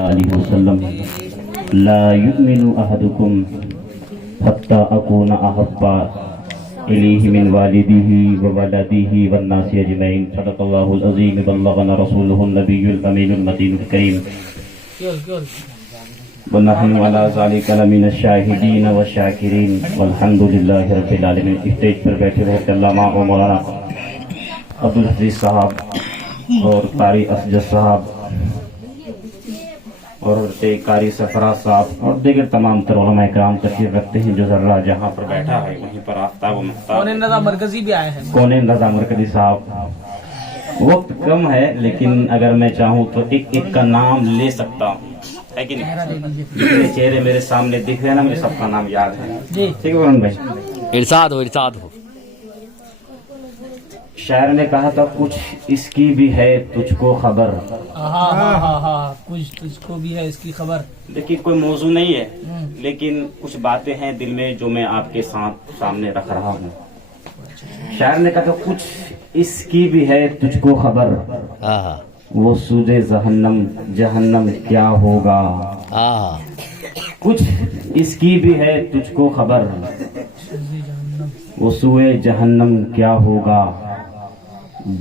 علیہ وسلم لا یؤمن احدکم حتی اکون احب الیہ من والدہ وولدہ والناس اجمعین صدق اللہ العظیم بلغنا رسولہ النبی الامین المتین الکریم ونحن علی ذلک لمن الشاہدین والشاکرین والحمد للہ رب العالمین۔ اسٹیج پر بیٹھے رہتے علامہ و مولانا عبدالحفیظ صاحب اور قاری اسجد صاحب اور قاری سرفراز صاحب اور دیگر تمام تر علماء کرام تشریف رکھتے ہیں۔ جو ذرہ جہاں پر بیٹھا ہے وہیں پر آفتاب و مختار کونین رضا مرکزی بھی آئے ہیں۔ کونین رضا مرکزی صاحب، وقت کم ہے لیکن اگر میں چاہوں تو ایک ایک کا نام لے سکتا ہوں، ہے کہ نہیں؟ میرے چہرے میرے سامنے دکھ رہے ہیں نا، مجھے سب کا نام یاد ہے۔ ٹھیک ہے ورن بھائی، ارشاد ہو۔ شاعر نے کہا تھا کچھ اس کی بھی ہے تجھ کو خبر، کچھ تجھ کو بھی ہے اس کی خبر۔ دیکھیے کوئی موضوع نہیں ہے لیکن کچھ باتیں ہیں دل میں جو میں آپ کے سامنے رکھ رہا ہوں۔ شاعر نے کہا تھا کچھ اس کی بھی ہے تجھ کو خبر، وہ سوزے جہنم کیا ہوگا۔ کچھ اس کی بھی ہے تجھ کو خبر، وہ سوئے جہنم کیا ہوگا۔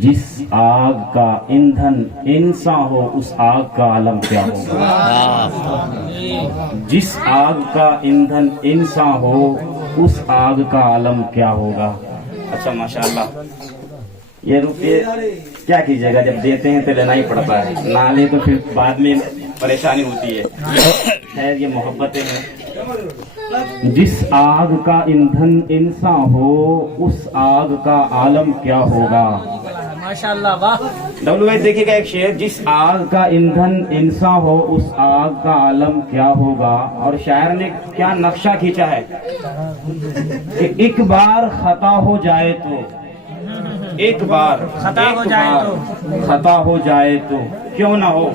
جس آگ کا ایندھن انسان ہو اس آگ کا عالم کیا ہوگا۔ جس آگ کا ایندھن انسان ہو اس آگ کا عالم کیا ہوگا۔ اچھا ماشاءاللہ، یہ روپے کیا کیجیے گا، جب دیتے ہیں تو لینا ہی پڑتا ہے، نہ لے تو پھر بعد میں پریشانی ہوتی ہے۔ خیر یہ محبتیں ہیں۔ جس آگ کا ایندھن انسان ہو اس آگ کا عالم کیا ہوگا۔ ماشاءاللہ، واہ۔ ڈبلو بھائی دیکھیے گا ایک شعر، جس آگ کا ایندھن انسان ہو اس آگ کا عالم کیا ہوگا۔ اور شاعر نے کیا نقشہ کھینچا ہے کہ ایک بار خطا ہو جائے تو، ایک بار خطا ہو جائے تو کیوں نہ ہو،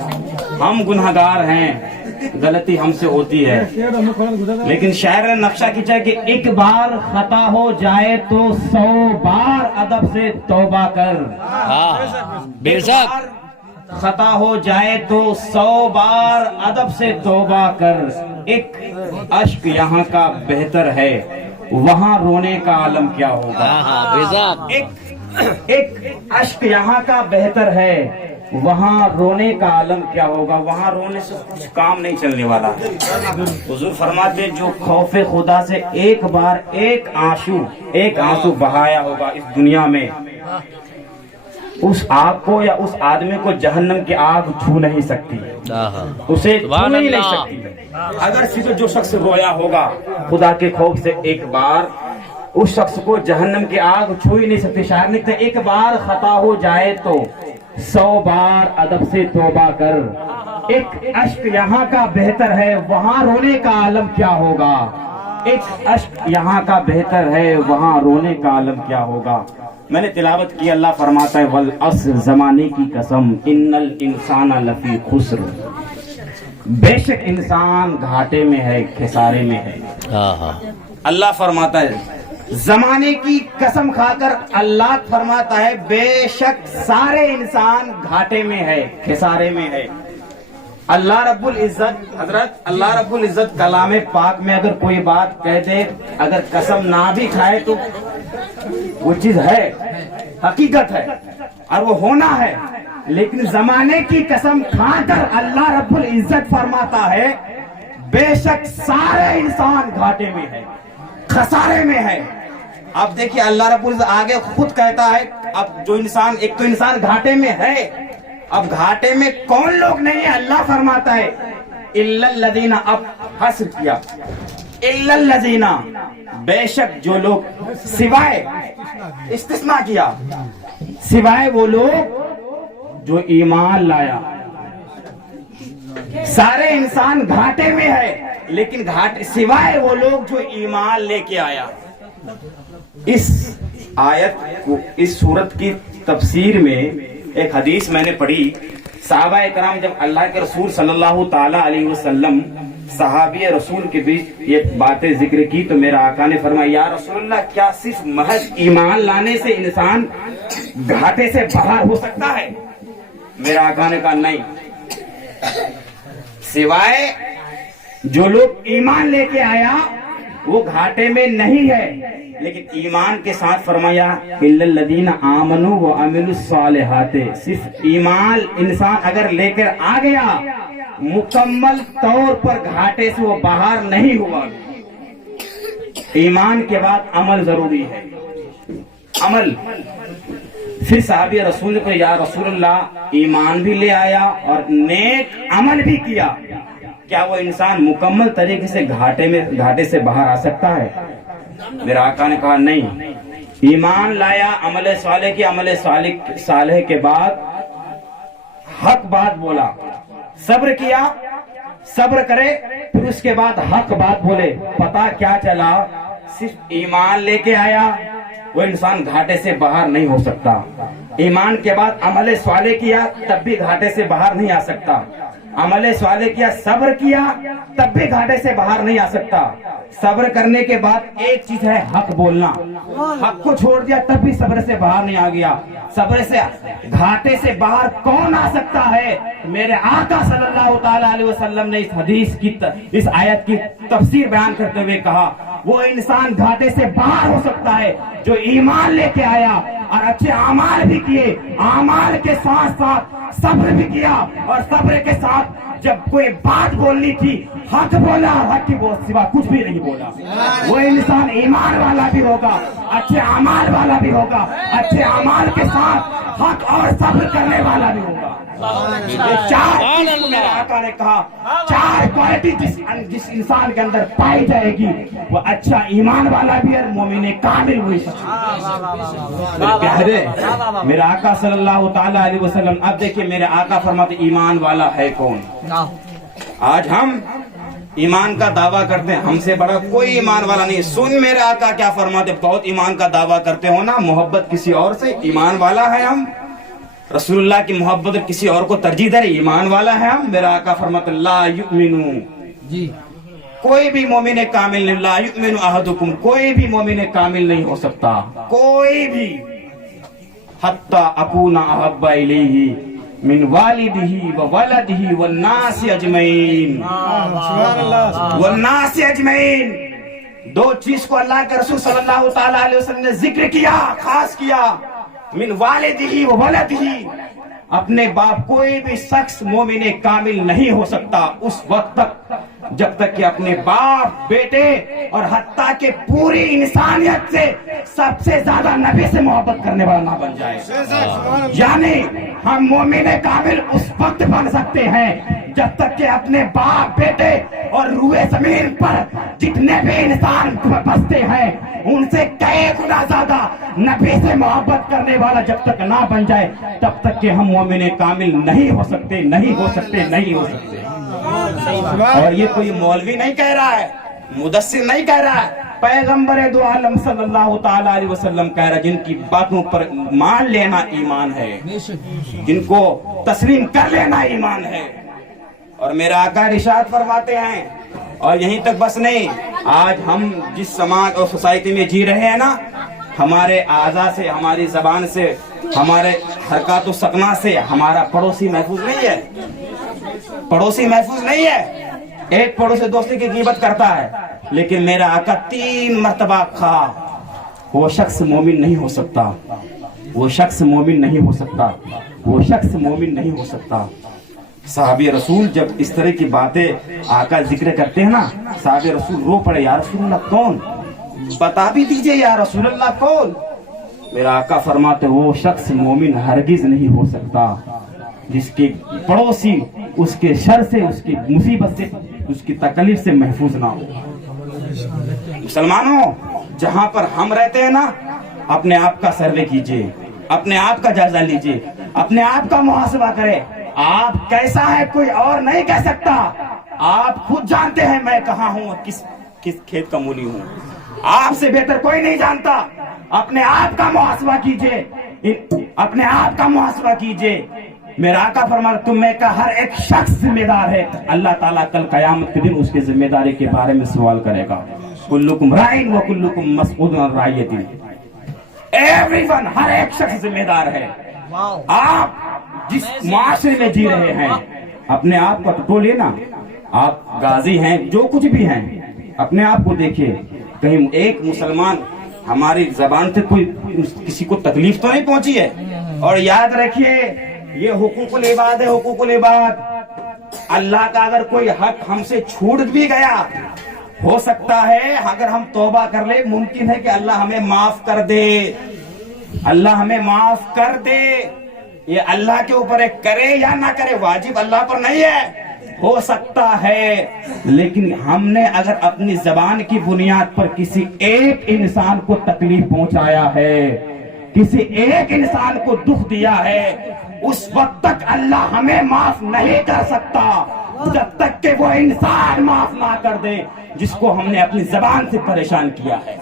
ہم گنہگار ہیں، غلطی ہم سے ہوتی ہے، لیکن شاعر نے نقشہ کھینچا کہ ایک بار خطا ہو جائے تو 100 بار ادب سے توبہ کر۔ بے شک خطا ہو جائے تو 100 بار ادب سے توبہ کر۔ ایک اشک یہاں کا بہتر ہے وہاں رونے کا عالم کیا ہوگا۔ ایک اشک یہاں کا بہتر ہے وہاں رونے کا عالم کیا ہوگا۔ وہاں رونے سے کچھ کام نہیں چلنے والا۔ حضور فرماتے جو خوف خدا سے ایک بار ایک آنسو بہایا ہوگا اس دنیا میں، اس آگ کو یا اس آدمی کو جہنم کی آگ چھو نہیں سکتی، اسے چھو نہیں سکتی۔ اگر صرف جو شخص رویا ہوگا خدا کے خوف سے ایک بار، اس شخص کو جہنم کی آگ چھو ہی نہیں سکتی۔ شاعر نے کہا ایک بار خطا ہو جائے تو 100 بار ادب سے توبہ کر۔ ایک اشک یہاں کا بہتر ہے وہاں رونے کا عالم کیا ہوگا۔ ایک اشک یہاں کا بہتر ہے وہاں رونے کا عالم کیا ہوگا۔ میں نے تلاوت کی، اللہ فرماتا ہے والعصر، زمانے کی قسم، ان الانسان لفی خسر، بے شک انسان گھاٹے میں ہے، خسارے میں ہے۔ اللہ فرماتا ہے زمانے کی قسم کھا کر، اللہ فرماتا ہے بے شک سارے انسان گھاٹے میں ہے، خسارے میں ہے۔ اللہ رب العزت کلام پاک میں اگر کوئی بات کہہ دے، اگر قسم نہ بھی کھائے تو وہ چیز ہے، حقیقت ہے اور وہ ہونا ہے، لیکن زمانے کی قسم کھا کر اللہ رب العزت فرماتا ہے بے شک سارے انسان گھاٹے میں ہے، خسارے میں ہے۔ اب دیکھیے اللہ رب العزت آگے خود کہتا ہے، اب جو انسان، ایک تو انسان گھاٹے میں ہے، اب گھاٹے میں کون لوگ نہیں ہے، اللہ فرماتا ہے الا الذین، اب حصر کیا، الا الذین، بے شک جو لوگ، سوائے، استثناء کیا، سوائے وہ لوگ جو ایمان لایا۔ سارے انسان گھاٹے میں ہے لیکن سوائے وہ لوگ جو ایمان لے کے آیا۔ اس آیت کو، اس سورت کی تفسیر میں ایک حدیث میں نے پڑھی، صحابہ کرام جب اللہ کے رسول صلی اللہ تعالی علیہ وسلم صحابی رسول کے بیچ یہ باتیں ذکر کی تو میرا آقا نے فرمایا یا رسول اللہ کیا صرف محض ایمان لانے سے انسان گھاٹے سے باہر ہو سکتا ہے؟ میرا آقا نے کہا نہیں، سوائے جو لوگ ایمان لے کے آیا وہ گھاٹے میں نہیں ہے، لیکن ایمان کے ساتھ فرمایا الا الذین آمنوا وعملوا الصالحات، صرف ایمان انسان اگر لے کر آ گیا مکمل طور پر گھاٹے سے وہ باہر نہیں ہوا۔ ایمان کے بعد عمل ضروری ہے، عمل۔ پھر صحابی رسول کو یا رسول اللہ ایمان بھی لے آیا اور نیک عمل بھی کیا، کیا وہ انسان مکمل طریقے سے گھاٹے سے باہر آ سکتا ہے؟ میرا آقا نے کہا نہیں، ایمان لایا، عمل صالح کی، عمل صالح کے بعد حق بات بولا، صبر کیا، صبر کرے، پھر اس کے بعد حق بات بولے، پتا کیا چلا صرف ایمان لے کے آیا وہ انسان گھاٹے سے باہر نہیں ہو سکتا، ایمان کے بعد عمل صالح کیا تب بھی گھاٹے سے باہر نہیں آ سکتا، عمل صالح کیا، صبر کیا تب بھی گھاٹے سے باہر نہیں آ سکتا، صبر کرنے کے بعد ایک چیز ہے حق بولنا، حق کو چھوڑ دیا تب بھی صبر سے باہر نہیں آ گیا۔ صبر سے گھاٹے سے باہر کون آ سکتا ہے؟ میرے آقا صلی اللہ تعالی علیہ وسلم نے اس حدیث کی اس آیت کی تفسیر بیان کرتے ہوئے کہا وہ انسان گھاٹے سے باہر ہو سکتا ہے جو ایمان لے کے آیا اور اچھے اعمال بھی کیے، اعمال کے ساتھ ساتھ صبر بھی کیا، اور صبر کے ساتھ جب کوئی بات بولنی تھی حق بولا، حق کی سوا کچھ بھی نہیں بولا، وہ انسان ایمان والا بھی ہوگا، اچھے اعمال والا بھی ہوگا، اچھے اعمال کے ساتھ حق اور صبر کرنے والا بھی ہوگا۔ چار چیز میرے آقا نے کہا، چار کوالٹی جس انسان کے اندر پائی جائے گی وہ اچھا ایمان والا بھی اور مومن کامل ہوئی پیارے میرے آقا صلی اللہ تعالی علیہ وسلم۔ اب دیکھیں میرے آقا فرماتے ایمان والا ہے کون؟ آج ہم ایمان کا دعویٰ کرتے ہیں، ہم سے بڑا کوئی ایمان والا نہیں۔ سن میرے آقا کیا فرماتے، بہت ایمان کا دعویٰ کرتے ہو نا، محبت کسی اور سے، ایمان والا ہے ہم، رسول اللہ کی محبت کسی اور کو ترجیح دے، ایمان والا ہے ہم۔ میرا آقا فرماتے لا یؤمنو، کوئی بھی مومن کامل نہیں، لا یؤمن احدکم، کوئی بھی مومن کامل نہیں ہو سکتا، کوئی بھی، حتی اکون احب الیہ من والدہ وولدہ والناس اجمعین، والناس اجمعین۔ دو چیز کو اللہ کے رسول صلی اللہ تعالی علیہ وسلم نے ذکر کیا، خاص کیا، من والدہ وولدہ، اپنے باپ، کوئی بھی شخص مومن کامل نہیں ہو سکتا اس وقت تک جب تک کہ اپنے باپ، بیٹے اور حتیٰ کہ پوری انسانیت سے سب سے زیادہ نبی سے محبت کرنے والا نہ بن جائے۔ یعنی ہم مومن کامل اس وقت بن سکتے ہیں جب تک کہ اپنے باپ، بیٹے اور روئے زمین پر جتنے بھی انسان بستے ہیں ان سے کئی گنا زیادہ نبی سے محبت کرنے والا جب تک نہ بن جائے تب تک کہ ہم مومن کامل نہیں ہو سکتے، نہیں ہو سکتے، نہیں ہو سکتے۔ اور یہ کوئی مولوی نہیں کہہ رہا ہے، مدثر نہیں کہہ رہا ہے، پیغمبر دو عالم صلی اللہ تعالی علیہ وسلم کہہ رہا ہے، جن کی باتوں پر مان لینا ایمان ہے، جن کو تسلیم کر لینا ایمان ہے۔ اور میرا آقا ارشاد فرماتے ہیں، اور یہیں تک بس نہیں، آج ہم جس سماج اور سوسائٹی میں جی رہے ہیں نا، ہمارے اعضاء سے، ہماری زبان سے، ہمارے حرکات و سکنا سے ہمارا پڑوسی محفوظ نہیں ہے، پڑوسی محفوظ نہیں ہے۔ ایک پڑوسی دوستی کی غیبت کرتا ہے، لیکن میرا آقا 3 مرتبہ کہا وہ شخص مومن نہیں ہو سکتا، وہ شخص مومن نہیں ہو سکتا، وہ شخص مومن نہیں ہو سکتا۔ صحابی رسول جب اس طرح کی باتیں آقا ذکر کرتے ہیں نا، صحابی رسول رو پڑے، یا رسول اللہ کون؟ بتا بھی دیجئے یا رسول اللہ کون؟ میرا آقا فرماتے وہ شخص مومن ہرگز نہیں ہو سکتا جس کے پڑوسی اس کے شر سے، اس کی مصیبت سے، اس کی تکلیف سے محفوظ نہ ہو۔ مسلمانوں، جہاں پر ہم رہتے ہیں نا، اپنے آپ کا سروے کیجئے، اپنے آپ کا جائزہ لیجئے، اپنے آپ کا محاسبہ کرے۔ آپ کیسا ہے کوئی اور نہیں کہہ سکتا، آپ خود جانتے ہیں میں کہاں ہوں، کس کھیت کا مولی ہوں، آپ سے بہتر کوئی نہیں جانتا۔ اپنے آپ کا محاسبہ کیجئے، اپنے آپ کا محاسبہ کیجئے۔ میرا آقا فرماتا تم میں کا ہر ایک شخص ذمہ دار ہے، اللہ تعالیٰ کل قیامت کے دن اس کے ذمہ داری کے بارے میں سوال کرے گا۔ کلکم رائن و کلکم مسئول عن رعیتہ، ایوری ون، ہر ایک شخص ذمہ دار ہے۔ آپ جس معاشرے میں جی رہے ہیں اپنے آپ کو ٹولیے نا، آپ غازی ہیں، جو کچھ بھی ہیں، اپنے آپ کو دیکھیے، کہیں ایک مسلمان ہماری زبان سے کوئی کسی کو تکلیف تو نہیں پہنچی ہے. اور یاد رکھیے یہ حقوق العباد ہے، حقوق العباد. اللہ کا اگر کوئی حق ہم سے چھوٹ بھی گیا، ہو سکتا ہے اگر ہم توبہ کر لیں ممکن ہے کہ اللہ ہمیں معاف کر دے، اللہ ہمیں معاف کر دے. یہ اللہ کے اوپر ہے، کرے یا نہ کرے، واجب اللہ پر نہیں ہے. ہو سکتا ہے، لیکن ہم نے اگر اپنی زبان کی بنیاد پر کسی ایک انسان کو تکلیف پہنچایا ہے، کسی ایک انسان کو دکھ دیا ہے، اس وقت تک اللہ ہمیں معاف نہیں کر سکتا جب تک کہ وہ انسان معاف نہ کر دے جس کو ہم نے اپنی زبان سے پریشان کیا ہے،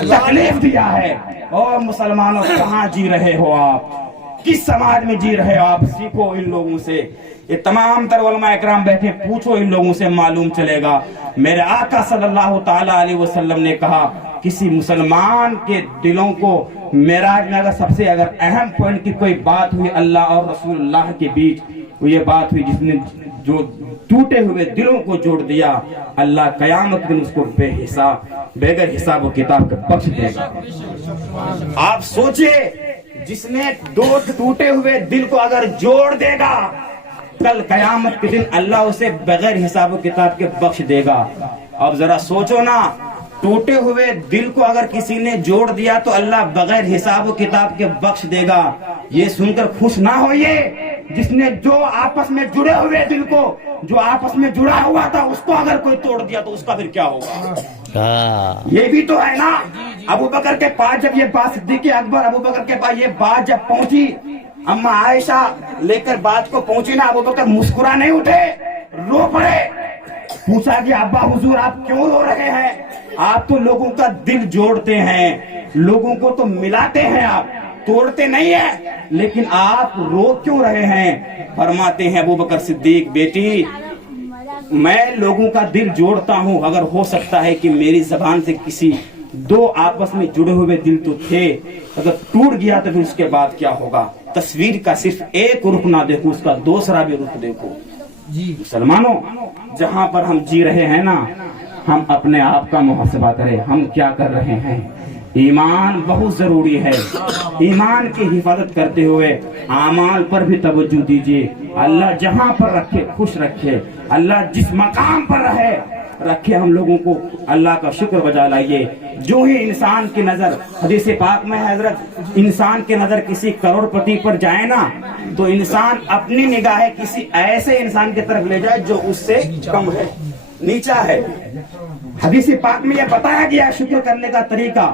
تکلیف دیا ہے. اور مسلمانوں کہاں جی رہے ہو آپ؟ کس سماج میں جی رہے ہو آپ؟ سیکھو ان لوگوں سے. یہ تمام تر علماء اکرام بیٹھے، پوچھو ان لوگوں سے، معلوم چلے گا. میرے آقا صلی اللہ تعالی علیہ وسلم نے کہا کسی مسلمان کے دلوں کو معراج میں اگر اہم پوائنٹ کی کوئی بات ہوئی اللہ اور رسول اللہ کے بیچ، وہ یہ بات ہوئی جس نے جو ٹوٹے ہوئے دلوں کو جوڑ دیا، اللہ قیامت دن اس کو بغیر حساب و کتاب کا بخش دے گا. آپ سوچئے، جس نے دو ٹوٹے ہوئے دل کو اگر جوڑ دے گا، کل قیامت کے دن اللہ اسے بغیر حساب و کتاب کے بخش دے گا. اب ذرا سوچو نا، ٹوٹے ہوئے دل کو اگر کسی نے جوڑ دیا تو اللہ بغیر حساب و کتاب کے بخش دے گا. یہ سن کر خوش نہ ہوئے. جس نے جو آپس میں جڑے ہوئے دل کو، جو آپس میں جڑا ہوا تھا، اس کو اگر کوئی توڑ دیا تو اس کا پھر کیا ہوگا؟ یہ بھی تو ہے نا. ابو بکر کے پاس جب یہ بات، صدیق اکبر ابو بکر کے پاس یہ بات جب پہنچی، اما عائشہ لے کر بات کو پہنچی نا، ابو بکر مسکرا نہیں اٹھے، رو پڑے. پوچھا کہ ابا حضور آپ کیوں رو رہے ہیں؟ آپ تو لوگوں کا دل جوڑتے ہیں، لوگوں کو تو ملاتے ہیں، آپ توڑتے نہیں ہیں، لیکن آپ رو کیوں رہے ہیں؟ فرماتے ہیں ابو بکر صدیق، بیٹی میں لوگوں کا دل جوڑتا ہوں، اگر ہو سکتا ہے کہ میری زبان سے کسی دو آپس میں جڑے ہوئے دل تو تھے، اگر ٹوٹ گیا تو پھر اس کے بعد کیا ہوگا؟ تصویر کا صرف ایک رخ نہ دیکھو، اس کا دوسرا بھی رخ دیکھو. مسلمانوں، جہاں پر ہم جی رہے ہیں نا، ہم اپنے آپ کا محاسبہ کریں، ہم کیا کر رہے ہیں. ایمان بہت ضروری ہے. ایمان کی حفاظت کرتے ہوئے اعمال پر بھی توجہ دیجیے. اللہ جہاں پر رکھے خوش رکھے، اللہ جس مقام پر رکھے ہم لوگوں کو اللہ کا شکر بجا لائیے. جو ہی انسان کی نظر، حدیث پاک میں حضرت، انسان کی نظر کسی کروڑ پتی پر جائے نا، تو انسان اپنی نگاہ کسی ایسے انسان کی طرف لے جائے جو اس سے کم ہے، نیچا ہے. حدیث پاک میں یہ بتایا گیا شکر کرنے کا طریقہ.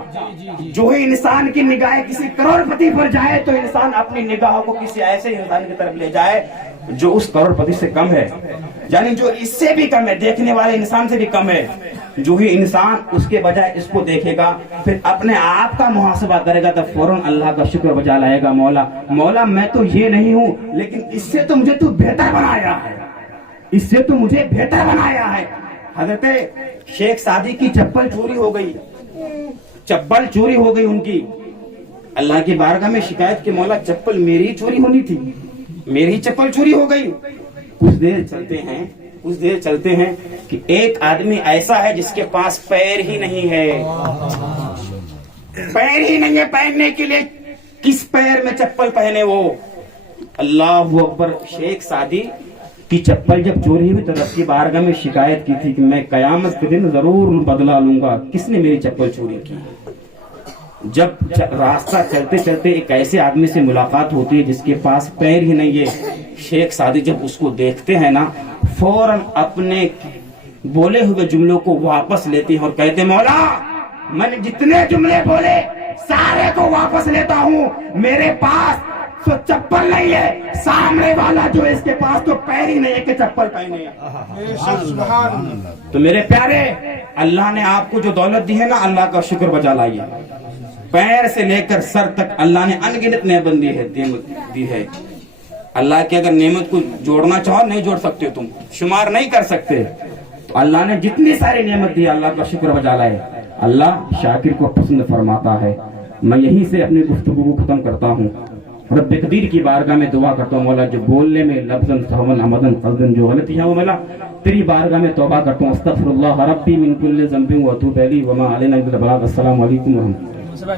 جو ہی انسان کی نگاہ کسی کروڑ پتی پر جائے تو انسان اپنی نگاہوں کو کسی ایسے انسان کی طرف لے جائے جو اس کروڑ پتی سے کم ہے، یعنی جو اس سے بھی کم ہے، دیکھنے والے انسان سے بھی کم ہے. جو ہی انسان اس کے بجائے اس کو دیکھے گا، پھر اپنے آپ کا محاسبہ کرے گا، تو فوراً اللہ کا شکر بجا لائے گا. مولا میں تو یہ نہیں ہوں، لیکن اس سے تو مجھے تو بہتر بنایا ہے، اس سے تو مجھے بہتر بنایا ہے. حضرت شیخ سعدی کی چپل چوری ہو گئی، چپل چوری ہو گئی ان کی. اللہ کی بارگاہ میں شکایت کہ مولا چپل میری چوری ہونی تھی، میری چپل چوری ہو گئی. کچھ دیر چلتے ہیں کہ ایک آدمی ایسا ہے جس کے پاس پیر ہی نہیں ہے، پیر ہی نہیں ہے پہننے کے لیے. کس پیر میں چپل پہنے وہ؟ اللہ اکبر. شیخ سعدی کی چپل جب چوری ہوئی تو رب کی بارگاہ میں شکایت کی تھی کہ میں قیامت کے دن ضرور بدلہ لوں گا، کس نے میری چپل چوری کی. جب راستہ چلتے چلتے ایک ایسے آدمی سے ملاقات ہوتی ہے جس کے پاس پیر ہی نہیں ہے. شیخ سعدی جب اس کو دیکھتے ہیں نا، فوراً اپنے بولے ہوئے جملوں کو واپس لیتے ہیں اور کہتے مولا میں نے جتنے جملے بولے سارے کو واپس لیتا ہوں، میرے پاس تو چپل نہیں ہے، سامنے والا جو اس کے پاس تو پیر ہی نہیں ہے کہ چپل پہنے. تو میرے پیارے، اللہ نے آپ کو جو دولت دی ہے نا، اللہ کا شکر بجا لائیے. پیر سے لے کر سر تک اللہ نے انگنت نعمت دی ہے. اللہ کی اگر نعمت کو جوڑنا چاہو نہیں جوڑ سکتے، تم شمار نہیں کر سکتے. تو اللہ نے جتنی ساری نعمت دی، اللہ کا شکر بجا لائے. اللہ شاکر کو پسند فرماتا ہے. میں یہیں سے اپنی گفتگو کو ختم کرتا ہوں. رب قدیر کی بارگاہ میں دعا کرتا ہوں مولا جو بولنے میں لفظاً سہواً عمداً قصداً جو غلطی ہے وہ مولا تیری بارگاہ میں توبہ کرتا ہوں استغفر اللہ ربی من کل ذنب و اتوب الیہ وما علینا الا البلاغ. السلام علیکم ورحمۃ اللہ.